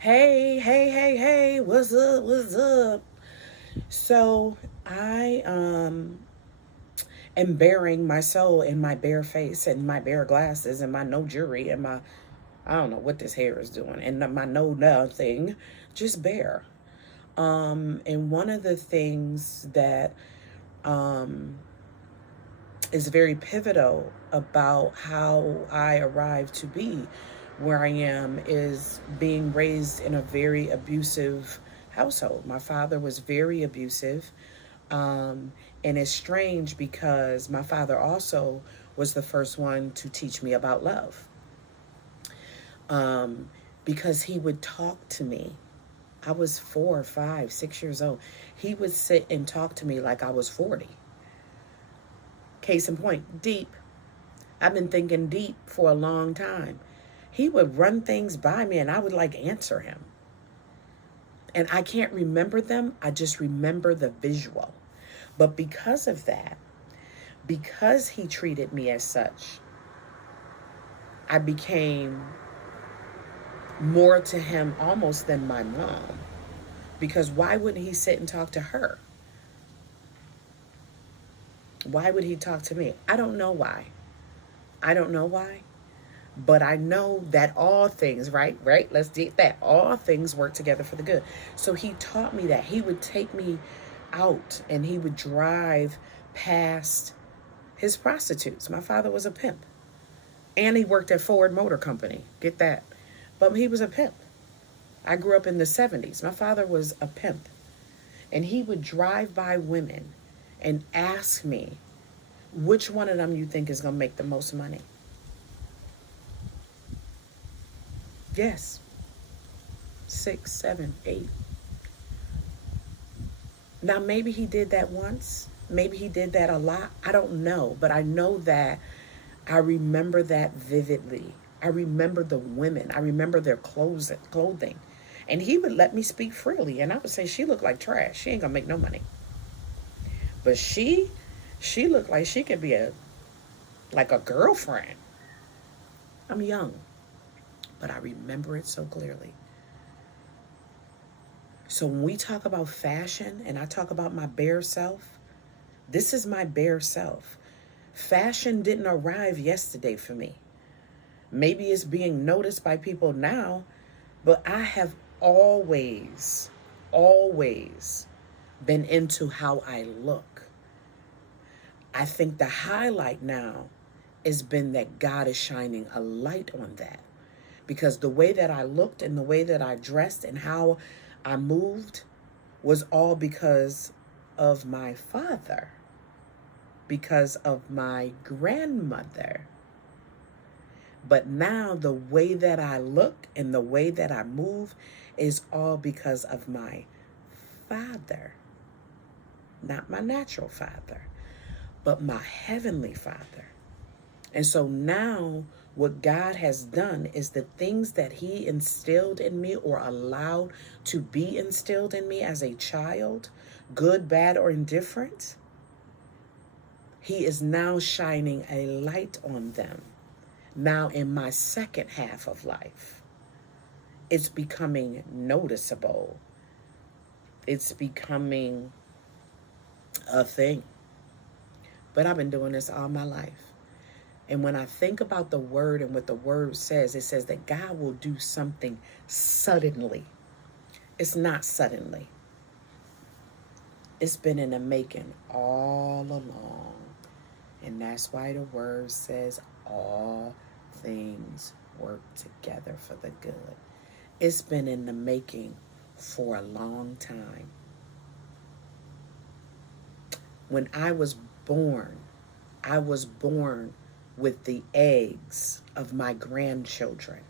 Hey, hey, hey, hey, what's up? What's up? So I am bearing my soul in my bare face and my bare glasses and my no jewelry and my I don't know what this hair is doing and my no nothing, just bare. And one of the things that um is very pivotal about how I arrived to be where I am is being raised in a very abusive household. My father was very abusive. And it's strange because my father also was the first one to teach me about love. Um, because he would talk to me. I was 4, 5, 6 years old. He would sit and talk to me like I was 40. Case in point, deep. I've been thinking deep for a long time. He would run things by me and I would like answer him. And I can't remember them, I just remember the visual. But because of that, because he treated me as such, I became more to him almost than my mom. Because why wouldn't he sit and talk to her? Why would he talk to me? I don't know why. I don't know why. But I know that all things, right? Let's get that. All things work together for the good. So he taught me that. He would take me out and he would drive past his prostitutes. My father was a pimp. And he worked at Ford Motor Company. Get that. But he was a pimp. I grew up in the 70s. My father was a pimp. And he would drive by women and ask me, which one of them you think is going to make the most money? Yes. 6, 7, 8. Now, maybe he did that once. Maybe he did that a lot. I don't know. But I know that I remember that vividly. I remember the women. I remember their clothing. And he would let me speak freely. And I would say, she looked like trash. She ain't going to make no money. But she looked like she could be like a girlfriend. I'm young. But I remember it so clearly. So when we talk about fashion and I talk about my bare self, this is my bare self. Fashion didn't arrive yesterday for me. Maybe it's being noticed by people now, but I have always been into how I look. I think the highlight now has been that God is shining a light on that. Because the way that I looked and the way that I dressed and how I moved was all because of my father, because of my grandmother. But now the way that I look and the way that I move is all because of my father. Not my natural father, but my heavenly father. And so now what God has done is the things that he instilled in me or allowed to be instilled in me as a child, good, bad, or indifferent, he is now shining a light on them. Now in my second half of life, it's becoming noticeable. It's becoming a thing. But I've been doing this all my life. And when I think about the word and what the word says, it says that God will do something suddenly. It's not suddenly. It's been in the making all along. And that's why the word says all things work together for the good. It's been in the making for a long time. When I was born with the eggs of my grandchildren.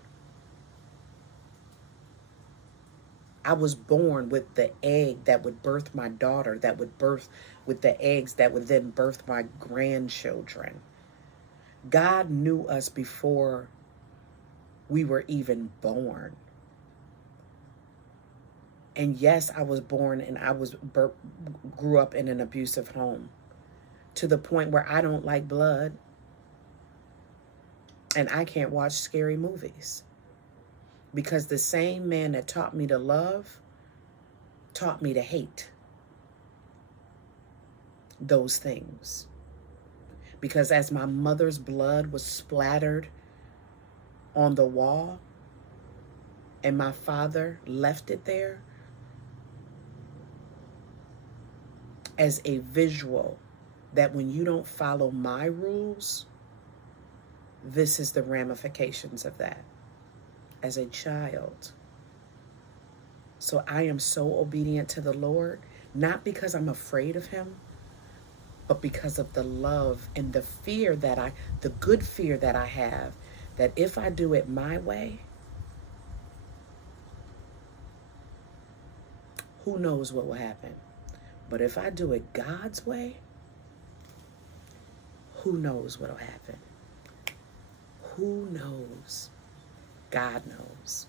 I was born with the egg that would birth my daughter, that would birth with the eggs that would then birth my grandchildren. God knew us before we were even born. And yes, I was born and grew up in an abusive home to the point where I don't like blood and I can't watch scary movies. Because the same man that taught me to love taught me to hate those things. Because as my mother's blood was splattered on the wall and my father left it there as a visual that when you don't follow my rules, this is the ramifications of that as a child. So I am so obedient to the Lord, not because I'm afraid of him, but because of the love and the fear that the good fear that I have, that if I do it my way, who knows what will happen. But if I do it God's way, who knows what will happen? Who knows? God knows.